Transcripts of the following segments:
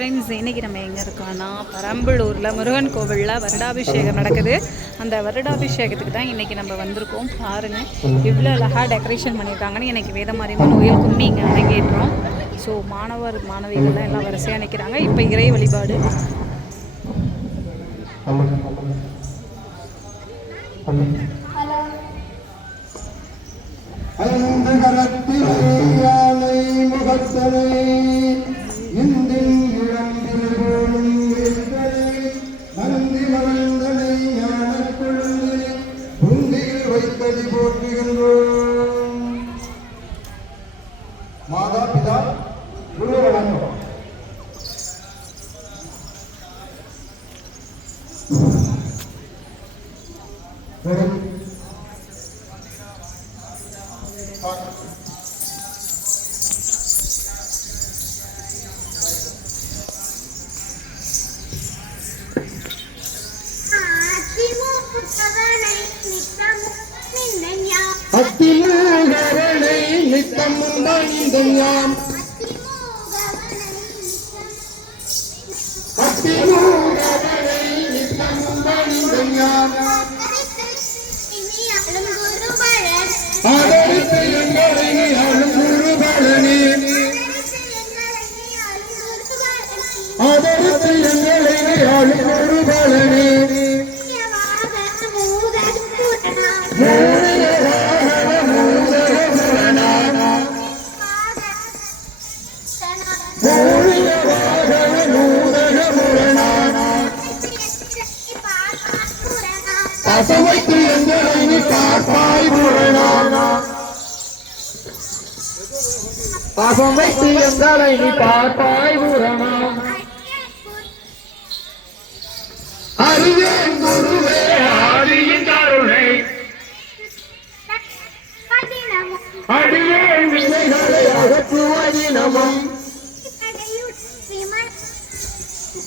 Friends இன்னைக்கு நம்ம எங்கே இருக்கோம்னா பெரம்பலூரில் முருகன் கோவிலில் வருடாபிஷேகம் நடக்குது. அந்த வருடாபிஷேகத்துக்கு தான் இன்றைக்கி நம்ம வந்திருக்கோம். பாருங்கள் இவ்வளோ அழகாக டெக்கரேஷன் பண்ணியிருக்காங்கன்னு எனக்கு வேதமாரியம்மன் கோயில் கும்மி இங்கே அரங்கேற்றோம் ஸோ மாணவர் மாணவிகள்லாம் எல்லாம் வரிசையாக நிற்கிறாங்க இப்போ இறை வழிபாடு. வெறும் அத்திமூகவனை நித்தமும் பணிந்தயாம் அத்திமூகவனை ஆதரித்து எங்களை நீ காப்பாய் புரணா எங்களை நீ பார்ப்பாய் புரணா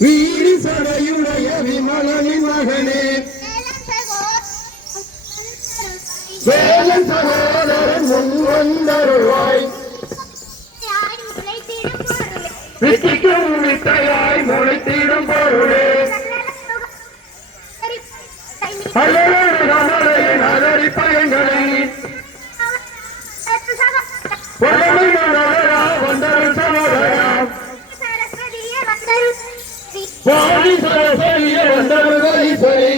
வீடு சடையுடைய விமலனின் மகனே வேலன் சகோதரன் முன் வந்தருவாய் வித்திக்கும் வித்தையாய் முளைத்திடும் பொருளே. வாடி சரசரிய வந்தரும் ஈஸ்வரி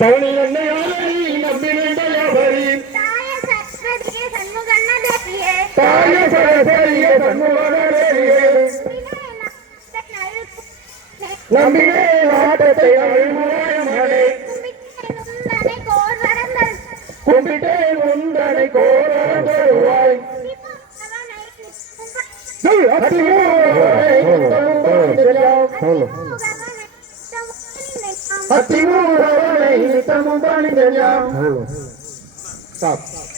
பவுனி நன்மையாளி நம்பினே மகனே கும்பிட்டேன் உந்தனை கோரம் தருவாய் அத்திமூரவனை நித்தமும் பணிந்தயாம் Stop.